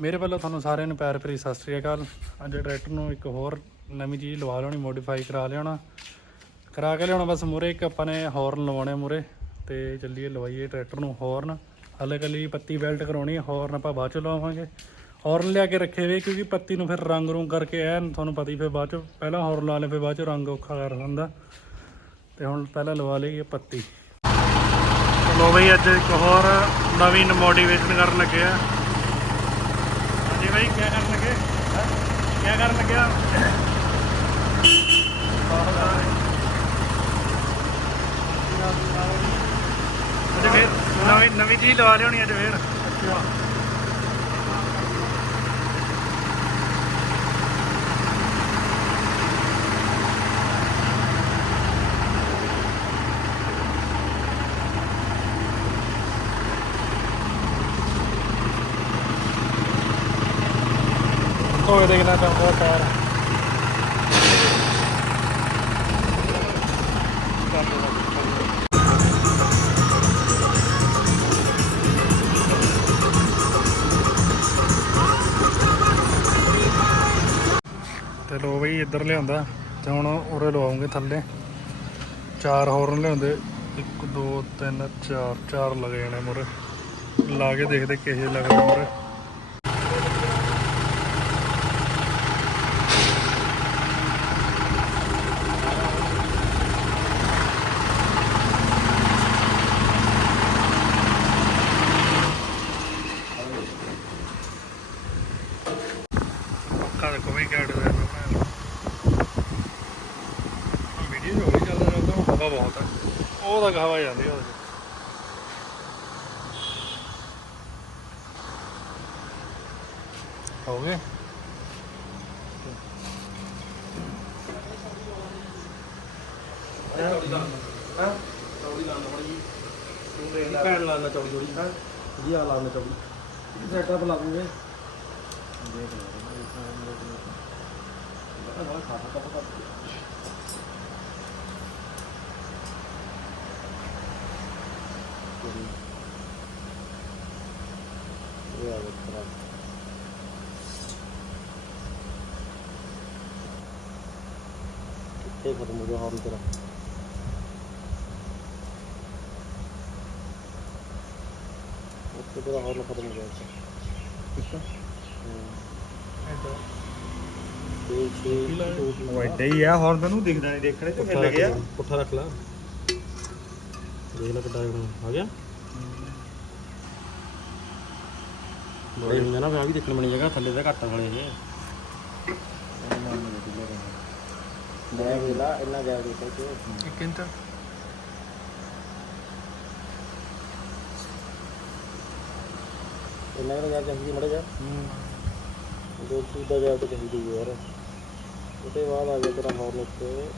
ਮੇਰੇ ਵੱਲੋਂ ਤੁਹਾਨੂੰ ਸਾਰਿਆਂ ਨੂੰ ਪਿਆਰ ਭਰੀ ਸਤਿ ਸ੍ਰੀ ਅਕਾਲ। ਅੱਜ ਟਰੈਕਟਰ ਨੂੰ ਇੱਕ ਹੋਰ ਨਵੀਂ ਚੀਜ਼ ਲਵਾ ਲਿਆਉਣੀ ਮੋਡੀਫਾਈ ਕਰਾ ਲਿਆਉਣਾ। ਕਰਾ ਕੇ ਲਿਆਉਣਾ ਬਸ ਮੂਰੇ ਇੱਕ ਆਪਾਂ ਨੇ ਹਾਰਨ ਲਵਾਉਣੇ ਮੂਰੇ ਤੇ ਚੱਲੀਏ, ਲਵਾਈਏ ਟਰੈਕਟਰ ਨੂੰ ਹਾਰਨ ਹਲੇ ਕੱਲੀ ਪੱਤੀ ਬੈਲਟ ਕਰਾਉਣੀ ਹਾਰਨ ਆਪਾਂ ਬਾਅਦ ਚ ਲਵਾਵਾਂਗੇ। ਹਾਰਨ ਲਿਆ ਕੇ ਰੱਖੇ ਵੇ, ਕਿਉਂਕਿ ਪੱਤੀ ਨੂੰ ਫਿਰ ਰੰਗ ਰੂੰਗ ਕਰਕੇ ਐਨ ਤੁਹਾਨੂੰ ਪਤਾ ਹੀ ਫਿਰ ਬਾਅਦ ਚ, ਪਹਿਲਾਂ ਹਾਰਨ ਲਾ ਲੇ ਫਿਰ ਬਾਅਦ ਚ ਰੰਗ ਔਖਾ ਕਰ ਦਿੰਦਾ। ਤੇ ਹੁਣ ਪਹਿਲਾਂ ਲਵਾ ਲਈਏ ਪੱਤੀ। ਲੋ ਬਈ, ਅੱਜ ਇੱਕ ਹੋਰ ਨਵੀਂ ਮੋਡੀਵੇਸ਼ਨ ਕਰਨ ਲੱਗੇ ਆ। ਹਾਂਜੀ ਬਾਈ ਕੀ ਕਰਨ ਲੱਗੇ? ਕੀ ਕਰਨ ਲੱਗਿਆ? ਅੱਜ ਫੇਰ ਨਵੀਂ ਨਵੀਂ ਚੀਜ਼ ਲਵਾ ਲਿਆਉਣੀ ਅੱਜ ਫੇਰ। ਧੋਏ ਦੇਖਣਾ ਚਾਹੁੰਦਾ ਟਾਇਰ ਤੇ ਲੋ ਬਈ, ਇੱਧਰ ਲਿਆਂਦਾ। ਤੇ ਹੁਣ ਉਰੇ ਲਵਾਉਂਗੇ ਥੱਲੇ। ਚਾਰ ਹੌਰਨ ਲਿਆਉਂਦੇ। 1 2 3 4 ਚਾਰ ਲੱਗ ਜਾਣੇ ਮੁਰੇ। ਲਾ ਕੇ ਦੇਖਦੇ ਕਿਹੇ ਲੱਗਦੇ ਮੁਰੇ ਪੱਕਾ ਦੇਖੋ ਬਈ ਕਿਹੜਾ ਡਿਜ਼ਾਈਨ ਬਣਾਇਆ ਵੀਡੀਓ ਹੋ ਰਹੀ ਚੱਲ ਰਿਹਾ ਤਾਂ ਹਵਾ ਬਹੁਤ ਹੈ ਉਹ ਤਾਂ ਹਵਾ ਜਾਂਦੀ ਉਹਦੇ। 'ਚ। ਹੋ? ਗਏ ਭੈਣ ਲਾਣਾ ਚੌੜੀ ਜੋੜੀ ਹਾਂ? ਜੀ ਆ ਲਾਣਾ ਚੌੜੀ। ਸੈਟਅਪ ਲਾ ਦੂੰਗੇ। ਦੇਖ ਲੈ। ਖਾਤਾ ਤਾਂ ਪਤਾ ਇਹ ਆ ਗਿਆ ਕਿੱਥੇ ਖਤਮ ਹੋ ਗਿਆ ਹਾਰਨ ਤੇਰਾ? ਉੱਥੇ ਤੇਰਾ ਹਾਰਨ ਖਤਮ ਹੋ ਗਿਆ ਛੇ ਉਹ ਐਡਾ ਹੀ ਆ ਹੁਣ ਤੈਨੂੰ ਦਿਖਦਾ ਨਹੀਂ ਦੇਖਣੇ ਤੇ ਫਿਰ ਲੱਗਿਆ ਪੁੱਠਾ ਰੱਖ ਲਾ। ਦੇਖ ਲੈ ਕਿੱਡਾ ਆ ਗਿਆ। ਬੜੇ ਹੁੰਦੇ ਨਾ ਵਿਆਹ ਵੀ ਦੇਖਣ ਬਣੀ ਜਗ੍ਹਾ ਥੱਲੇ ਦਾ ਘੱਟ ਵਾਲੇ ਨੇ ਮੈਂ ਵੇਲਾ ਇੰਨਾ ਗਿਆ ਦੇਖਿਆ ਕਿ ਇੱਕ ਇੰਚ। ਇੰਨਾ ਕੁ ਗਿਆ ਚਾਹੀਦੀ ਮੜਾ ਜਾ ਦੋ ਚੀਜ਼ ਦਾ ਗਿਆ ਤਾਂ ਚਾਹੀਦੀ ਯਾਰ। ਉਹਦੇ ਬਾਅਦ ਆ ਗਿਆ ਤੇਰਾ ਹਾਰਨ ਉੱਤੇ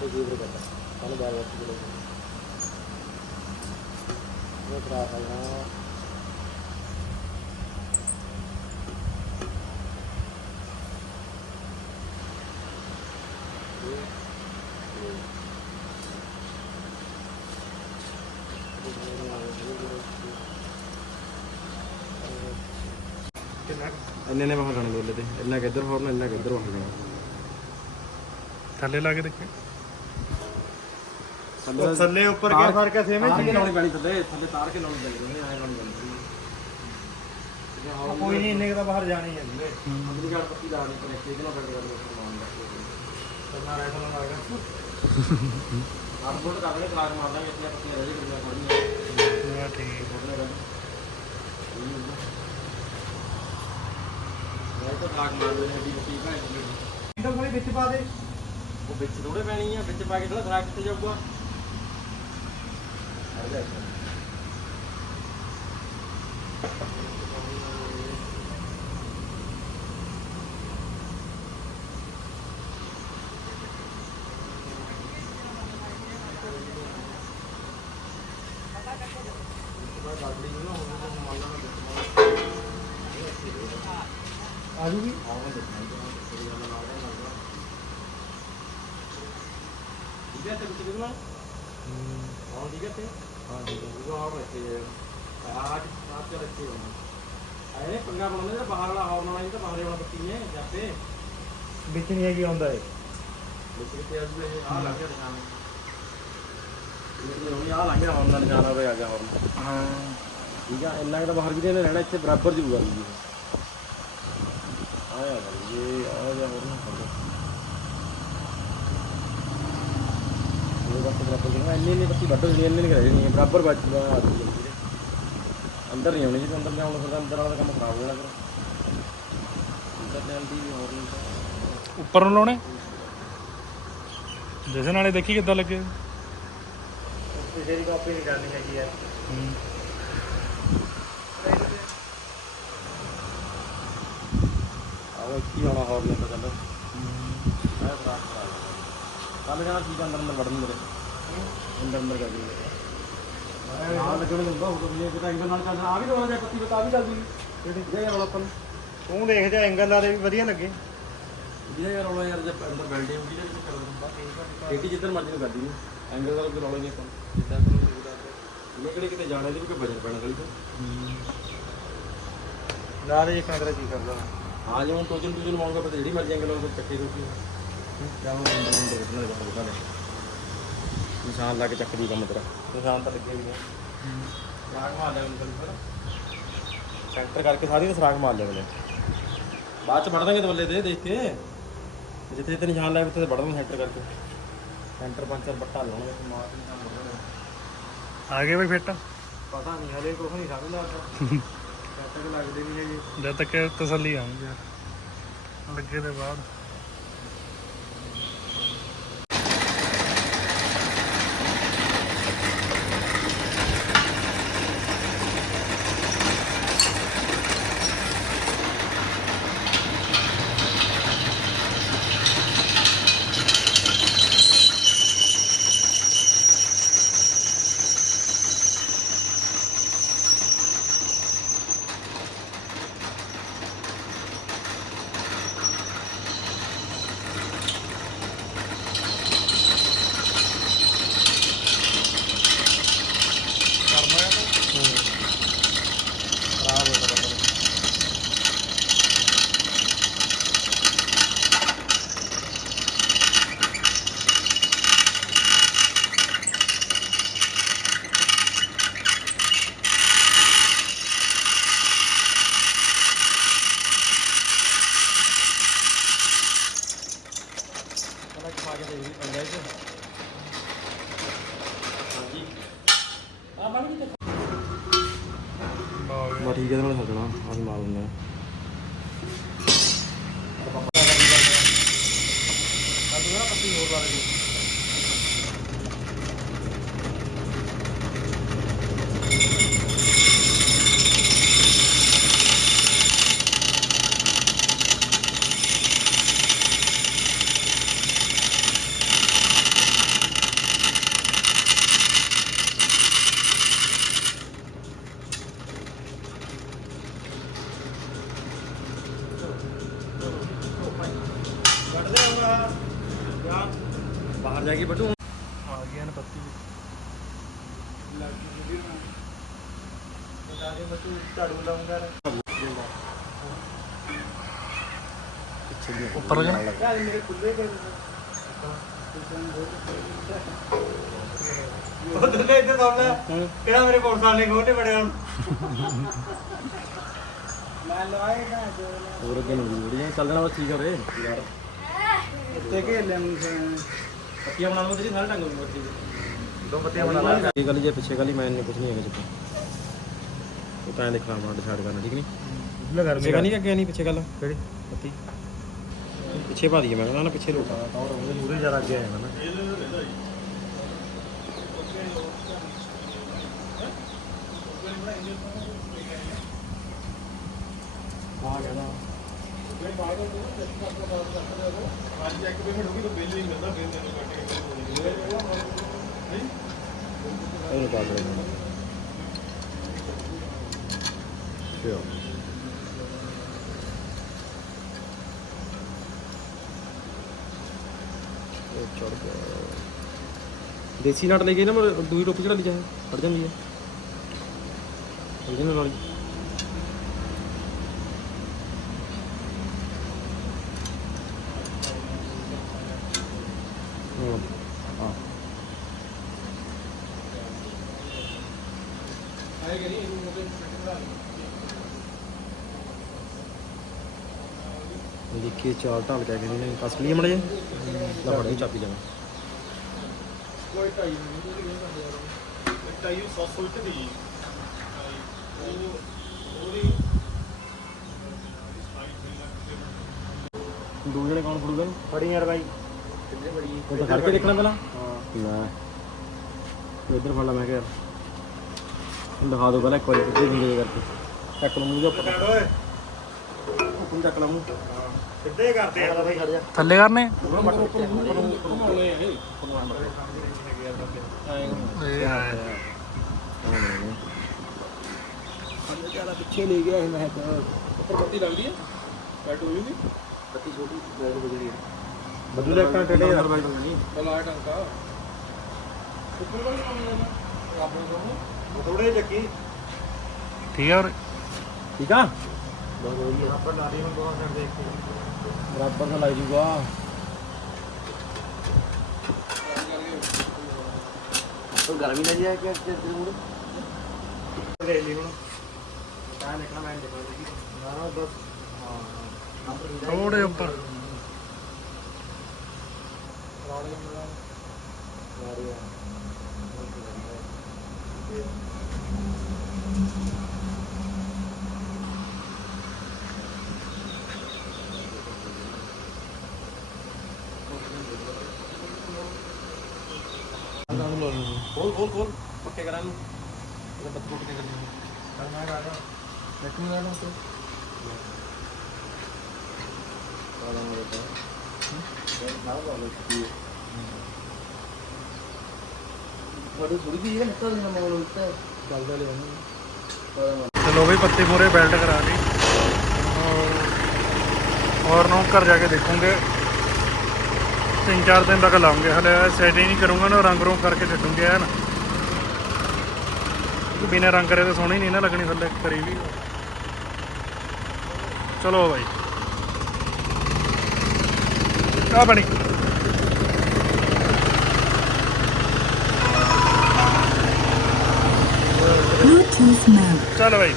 ਬਾਰ ਬਾਰ ਚਲੇ ਇਹ ਤਰਾ ਕਰਨਾ ਇੰਨੇ ਨੇ ਬਾਹਰ ਜਾਣੇ ਬੋਲੇ ਤੇ। ਇੰਨਾ ਕਿੱਧਰ ਹੋਰਨਾ ਇੰਨਾ ਕਿੱਧਰ ਜਾਣਾ ਥੱਲੇ ਲਾ ਕੇ ਦੇਖੇ। ਉਹ ਥੱਲੇ ਉੱਪਰ ਕੀ ਫ਼ਰਕ ਹੈ? ਤਾਰ ਕੇ ਲਾਉਣੀ ਪੈਣੀ ਥੱਲੇ ਥੱਲੇ ਤਾਰ ਕੇ ਲਾਉਣੀ ਪੈਣੀ ਉਹਨੇ ਐਂ ਲਾਉਣੀ ਪੈਣੀ। ਕੋਈ ਨਹੀਂ ਇੰਨੇ ਕੁ ਤਾਂ ਬਾਹਰ ਜਾਣੀ ਹੈ ਵੀਰੇ। ਅਮਰੀ ਘਾਟ ਪੱਤੀ ਲਾਣੀ ਪਰ ਇੱਕ ਇਹਦੇ ਨਾਲ ਬੈਠ ਕੇ ਸਮਾਨ ਦਾ ਕਰਨਾ ਰਾਈਫਲ ਨਾਲ ਆ ਗਿਆ ਆਪ ਬੋਟ ਕਰ ਲੈ ਕਲਾਕ ਮਾਰ ਦਾਂਗੇ ਇੱਥੇ ਪੱਤੀਆਂ ਰਹਿ ਜਾਣਗੀਆਂ ਥੋੜੀਆਂ ਹਾਂ ਠੀਕ ਲੈ ਮੈਂ ਤਾਂ ਕਲਾਕ ਮਾਰ ਦੇ ਹੱਡੀ ਪੱਤੀ ਭਾਈ ਇੰਦਰ ਕੋਲੇ ਵਿੱਚ ਪਾ ਦੇ। ਉਹ ਵਿੱਚ ਥੋੜੇ ਪੈਣੀ ਆ ਵਿੱਚ ਪਾ ਕੇ ਥੋੜਾ ਖਰਾਕ ਕਿੱਥੇ ਜਾਊਗਾ? ਆ ਜੂਗੀ ਇਹਦੇ ਤੇ ਕਿਤੇ ਨਾ ਹੌਰਨ ਠੀਕ ਹੈ ਤੇ? ਹਾਂ ਜੀ ਹੌਰਨ ਰੱਖੇ ਆਜ ਆਜ ਤੇ ਰੱਖੇ ਹੋਣੇ ਆਏ ਪੰਗਾ ਬਣਾਉਂਦੇ ਜਿਹੜਾ ਬਾਹਰ ਵਾਲਾ ਹੌਰਨ ਵਾਲਾ ਜਿਹੜਾ ਬਾਹਰ ਵਾਲਾ ਬੱਤੀ ਨੇ ਜਾਂਦੇ ਵਿੱਚ ਨਹੀਂ ਹੈਗੀ ਆਉਂਦਾ ਏ। ਵਿੱਚ ਕਿਤੇ ਅੱਜ ਇਹ ਆ ਲੱਗ ਗਿਆ ਨਿਸ਼ਾਨ ਇਹ ਨਹੀਂ ਆ ਲੰਘ ਗਿਆ ਹੌਰਨ ਦਾ ਨਿਸ਼ਾਨ ਆ ਗਿਆ ਹੌਰਨ ਹਾਂ। ਠੀਕ ਆ ਇੰਨਾ ਕੁ ਤਾਂ ਬਾਹਰ ਵੀ ਨਹੀਂ ਰਹਿਣਾ ਇੱਥੇ ਬਰਾਬਰ ਦੀ ਗੱਲ ਜੀ ਆਇਆ ਬਈ ਇਹ ਆ ਗਿਆ ਹੋਰ ਨਾ ਕਰੋ ਇਹ ਬਸ ਬਰਾਬਰ ਦੀ ਇੰਨੀ ਇੰਨੀ ਬੱਤੀ ਵੱਢ ਹੋਣੀ ਇੰਨੀ ਨਹੀਂ ਰਹਿ ਜਾਣੀ ਬਰਾਬਰ ਵੱਜ ਆ ਰਹੀ ਹੈ ਵੀਰੇ। ਅੰਦਰ ਨਹੀਂ ਆਉਣੀ ਜੇ ਅੰਦਰ ਜਾਉਣ ਫਿਰ ਤਾਂ ਅੰਦਰ ਵਾਲਾ ਤਾਂ ਕੰਮ ਖਰਾਬ ਹੋ ਜਾਣਾ ਫਿਰ ਅੰਦਰ ਜਾਂਦੀ ਵੀ ਹੋਰ ਨਹੀਂ ਤਾਂ ਉੱਪਰ ਨੂੰ ਲਾਉਣੇ ਜਿਸ ਨਾਲੇ ਦੇਖੀ ਕਿੱਦਾਂ ਲੱਗੇ ਕਿਸੇ ਦੀ ਕਾਪੀ ਨਹੀਂ ਕਰਨੀ ਹੈਗੀ ਯਾਰ ਹੂੰ। ਆਹ ਇੱਥੇ ਹੀ ਆਉਣਾ ਹੋਰ ਨਹੀਂ ਤਾਂ ਚੱਲ ਆਇਆ ਬਰਾਕ ਖਰਾਬ ਕੱਲ ਜਾਣਾ ਠੀਕ ਆ, ਅੰਦਰ ਅੰਦਰ ਵੜਨ ਮੇਰੇ ਲੱਗਣ ਨੂੰ ਕਿਤਾ ਐਂਗਲ ਨਾਲ ਚੱਲਣਾ ਆ ਵੀ ਜਾਂ ਪੱਤੀ ਬਤਾ ਵੀ ਚੱਲਦੀ ਕਿਹੜੀ ਜਿਹੜਾ ਯਾਰ ਆਪਾਂ ਨੂੰ ਤੂੰ ਦੇਖ ਜਾ ਐਂਗਲ ਲਾ ਦੇ ਵੀ ਵਧੀਆ ਲੱਗੇ। ਜਿਹੜਾ ਯਾਰ ਰੌਲਾ ਯਾਰ ਜੇ ਅੰਦਰ ਬਿਲਡਿੰਗ ਹੁੰਦੀ ਜਿਹੜੀ ਕਰ ਦਿੰਦਾ ਕਿਹੜੀ ਜਿੱਧਰ ਮਰਜ਼ੀ ਨੂੰ ਕਰਦੀ ਨਹੀਂ ਐਂਗਲ ਦਾ ਕੋਈ ਰੌਲਾ ਨਹੀਂ ਆਪਾਂ ਨੂੰ। ਜਿੱਦਾਂ ਤੁਹਾਨੂੰ ਲੱਗਦਾ ਇਹਨੇ ਕਿਹੜੇ ਕਿਤੇ ਜਾਣਾ ਇਹਦੇ ਵੀ ਕੋਈ ਵਜਨ ਪੈਣਾ ਗਲੀ ਤੋਂ ਲਾ ਦੇ ਇੱਕ ਕੀ ਕਰਦਾ? ਹਾਂ ਜਿਵੇਂ ਟੋਜਨ ਟੋਜਨ ਲਾਉਂਗਾ ਪਤਾ ਜਿਹੜੀ ਮਰਜ਼ੀ ਐਂਗਲ ਹੋਵੇ ਚੱਕੇ ਰੋਟੀ ਚਾਹੋ ਅੰਦਰ ਨੂੰ ਦੇਖਣਾ ਲੈ ਨਿਸ਼ਾਨ ਲਾ ਕੇ ਚੱਕ ਦੀ ਕੰਮ ਤੇਰਾ। ਨਿਸ਼ਾਨ ਤਾਂ ਲੱਗੇ ਵੀ ਨੇ ਸਰਾਗ ਮਾਰ ਲਿਆ ਅੰਦਰ ਪਰ ਸੈਂਟਰ ਕਰਕੇ ਸਾਰੀ ਸਰਾਗ ਮਾਰ ਲਿਆ ਬਲੇ ਬਾਅਦ ਚ ਵੜ ਦਾਂਗੇ ਦਵੱਲੇ ਦੇ ਦੇਖ ਕੇ। ਜਿੱਥੇ ਜਿੱਥੇ ਨਿਸ਼ਾਨ ਲਾਇਆ ਉੱਥੇ ਵੜ ਦਾਂਗੇ ਸੈਂਟਰ ਕਰਕੇ। ਸੈਂਟਰ ਪੰਚਰ ਬੱਟਾ ਲਾਉਣਗੇ। ਤੇ ਮਾਰ ਕੇ ਨਿਸ਼ਾਨ ਵੜ ਦਾਂਗੇ ਆ ਗਏ ਬਈ ਫਿੱਟ। ਪਤਾ ਨਹੀਂ ਹਲੇ ਕੁਝ ਨਹੀਂ ਸਮਝ ਲੱਗਦਾ ਜਦ ਤੱਕ ਲੱਗਦੇ ਨਹੀਂ ਹੈਗੇ। ਜਦ ਤੱਕ ਤਸੱਲੀ ਆਉਂਦੀ ਯਾਰ। ਲੱਗੇ ਦੇ ਬਾਅਦ ਖਰਾਬ ਹੋ ਗਿਆ ਪਹਿਲਾਂ ਖਾ ਕੇ ਦੇਖ ਲਈ ਪੰਗਾ ਇਹ ਹਾਂਜੀ ਆ ਬਣ ਗਈ ਬਾ ਠੀਕ ਹੈ ਇਹਦੇ ਨਾਲ ਹੱਲਣਾ ਅਸੀਂ ਮਾਰ ਲੈਂਦੇ ਪੱਤੀ ਹੋਰ ਲਾ ਦੇ ਕੇ ਬਟੂ। ਆ ਗਿਆ ਨਾ ਪੱਤੀ ਜਾ ਝਾੜੂ ਲਾਉਂਗਾ ਉੱਪਰ ਹੋ ਜਾਣਾ। ਯਾਰ ਮੇਰੇ ਖੁੱਲੇ ਕਰ ਉਹ ਦੁੱਲੇ ਇੱਥੇ ਸੌਂ ਲੈ ਕਿਹੜਾ ਮੇਰੇ ਮੋਟਰਸਾਈਕਲ ਨੇ ਖੋਟੇ ਬੜੇ ਹੁਣ। ਮੈਂ ਲਵਾਏ ਨਾ। ਜੋ ਹੋਰ ਅੱਗੇ ਨੂੰ ਵੀਡੀਓ ਚੱਲ ਜਾਣਾ ਬਸ ਠੀਕ ਹੋ ਰੇ ਯਾਰ ਤੇ ਕੇ ਲੈ ਪੱਤੀਆਂ ਬਣਾਉਣ ਦੀ ਸਾਰੇ ਢੰਗ ਨੂੰ ਬੱਤੀ ਦੋ ਪੱਤੀਆਂ ਬਣਾ ਲਾ। ਇਹ ਗੱਲ ਜੇ ਪਿੱਛੇ ਗੱਲ ਹੀ ਮੈਂ ਨਹੀਂ ਕੁਝ ਨਹੀਂ ਹੈਗਾ ਜਿੱਥੇ ਉਹ ਤਾਂ ਐਂ ਦੇਖਣਾ ਆਪਣਾ ਡਿਸਾਈਡ ਕਰਨਾ ਠੀਕ ਨਹੀਂ? ਲਗਾ ਪਿੱਛੇ ਗੱਲ ਨਹੀਂ ਅੱਗੇ ਨਹੀਂ ਪਿੱਛੇ ਗੱਲ। ਕਿਹੜੀ? ਪੱਤੀ ਪਿੱਛੇ ਪਾ ਦਈਏ ਮੈਂ ਕਹਿੰਦਾ ਨਾ ਪਿੱਛੇ ਲੋਕ। ਔਰ ਉਹਦੇ ਮੂਰੇ ਜ਼ਿਆਦਾ ਅੱਗੇ ਆਇਆ ਨਾ। ਆ ਗਿਆ ਨਾ। ਇਹਨੂੰ ਪਾ ਦੇ ਚਲੋ ਚੜ ਗਿਆ ਦੇਸੀ ਨਟ ਲੈ ਕੇ ਨਾ ਮੈਂ ਦੂਈ ਟੋਪੀ ਚੜਾ ਲਈ ਜਾਏ ਫੜ ਜਾਂਦੀ ਹੈ original ਵਾਲੀ ਦੇਖੀਏ ਚਾਲ ਢਾਲ ਕੇ ਕਹਿੰਦੇ ਨੇ ਕਸ ਲਈ ਮੜੇ ਲਾ ਫੜ ਦੀ ਚਾਬੀ ਕੋਈ ਟਾਈ ਨਹੀਂ ਟਾਈ 700 ਚ ਦੀ ਉਹ ਉਹਦੀ ਦੋ ਜਣੇ ਕੌਣ ਫੜੂਗਾ? ਫੜੀ ਯਾਰ ਬਾਈ। ਉਹ ਤਾਂ ਖੜ ਕੇ ਦੇਖਣਾ ਪਹਿਲਾਂ। ਹਾਂ। ਲੈ। ਇੱਧਰ ਫੜ ਲੈ ਮੈਂ ਕਿਹਾ। ਦਿਖਾ ਦੋ ਪਹਿਲਾਂ ਇੱਕ ਵਾਰੀ ਕਿੱਥੇ ਹੁੰਦੇ ਕਰਕੇ। ਚੱਕ ਲਓ ਮੂੰਹ ਜਾ ਕੱਢ ਓਏ। ਹੁਣ ਚੱਕ ਲਾ ਮੂੰਹ ਸਿੱਧੇ ਕਰਦੇ ਆ। ਬਾਈ ਖੜ ਜਾ ਥੱਲੇ ਕਰਨੇ? ਜ਼ਿਆਦਾ ਪਿੱਛੇ ਲੈ ਗਿਆ ਇਹ ਮੈਂ ਤਾਂ ਉੱਪਰ ਬੱਤੀ ਲੱਗਦੀ ਹੈ ਬੈਟ ਹੋਈ ਨਹੀਂ ਬੱਤੀ ਛੋਟੀ ਬੈਗ ਬਜੜੀ ਬਦਲੂ ਲੈ ਕੇ ਟੇਡੇ ਅੰਦਰ ਬੈਠ ਨਹੀਂ ਬਲਾ ਟੰਕਾ। ਉੱਪਰ ਵਾਲੀ ਕੰਮ ਲੈਣਾ ਆਪਣੇ ਕੋਲ ਥੋੜੇ ਚੱਕੀ। ਠੀਕ ਹੈ ਵੀਰੇ ਠੀਕ ਆ? ਬਹੁਤ ਵਧੀਆ ਆਪਾਂ ਨਾਲੀ ਨੂੰ ਬਹੁਤ ਕਰ ਦੇਖ ਕੇ। ਬਰਾਬਰ ਨਾਲ ਲੱਗ ਜੂਗਾ ਉਹ ਗਰਮੀ ਨਾ ਜਾਏ ਕਿ ਤੇ ਮੂੜ? ਲੈ ਲਈ ਹੁਣ। ਤਾਂ ਲਿਖਣਾ ਮੈਂ ਲਿਖਾ ਦੇਗੀ ਨਾ ਬਸ। ਹਾਂ ਥੋੜੇ ਉੱਪਰ। ਖੋਲ ਖੋਲ ਖੋਲ ਪੱਕੇ ਕਰਾਂ ਨੂੰ ਇਹ ਬੱਤ ਟੁੱਟ ਕੇ ਕਰੀ ਕਰਨਾ ਹੈਗਾ ਇੱਕ ਨੂੰ ਲੈਣਾ ਤੇ ਬੜੀ ਥੋੜੀ ਜਿਹੀ ਨਿਕਲ ਜਾਣਾ ਮੋਲ ਉੱਤੇ ਚੱਲਦਾ ਲਿਆ ਚਲੋ ਬਈ ਪੱਤੀ ਮੂਰੇ ਬੈਲਟ ਕਰਾ ਲਈ ਔਰ ਨੂੰ ਘਰ ਜਾ ਕੇ ਦੇਖੂਗੇ ਤਿੰਨ ਚਾਰ ਦਿਨ ਤੱਕ ਲਾਉਂਗੇ। ਹਲੇ ਸੈਟਿੰਗ ਨਹੀਂ ਕਰੂੰਗਾ ਨਾ ਰੰਗ ਰੋਂਗ ਕਰਕੇ ਛੱਡੂਗੇ ਐਨ। ਬਿਨਾਂ ਰੰਗ ਕਰੇ ਤਾਂ ਸੋਹਣੀ ਨਹੀਂ ਨਾ ਲੱਗਣੀ ਥੱਲੇ ਕਰੀ ਵੀ। ਚਲੋ ਬਾਈ। ਆ ਬਣੀ। Bluetooth mode. ਚੱਲ ਬਾਈ।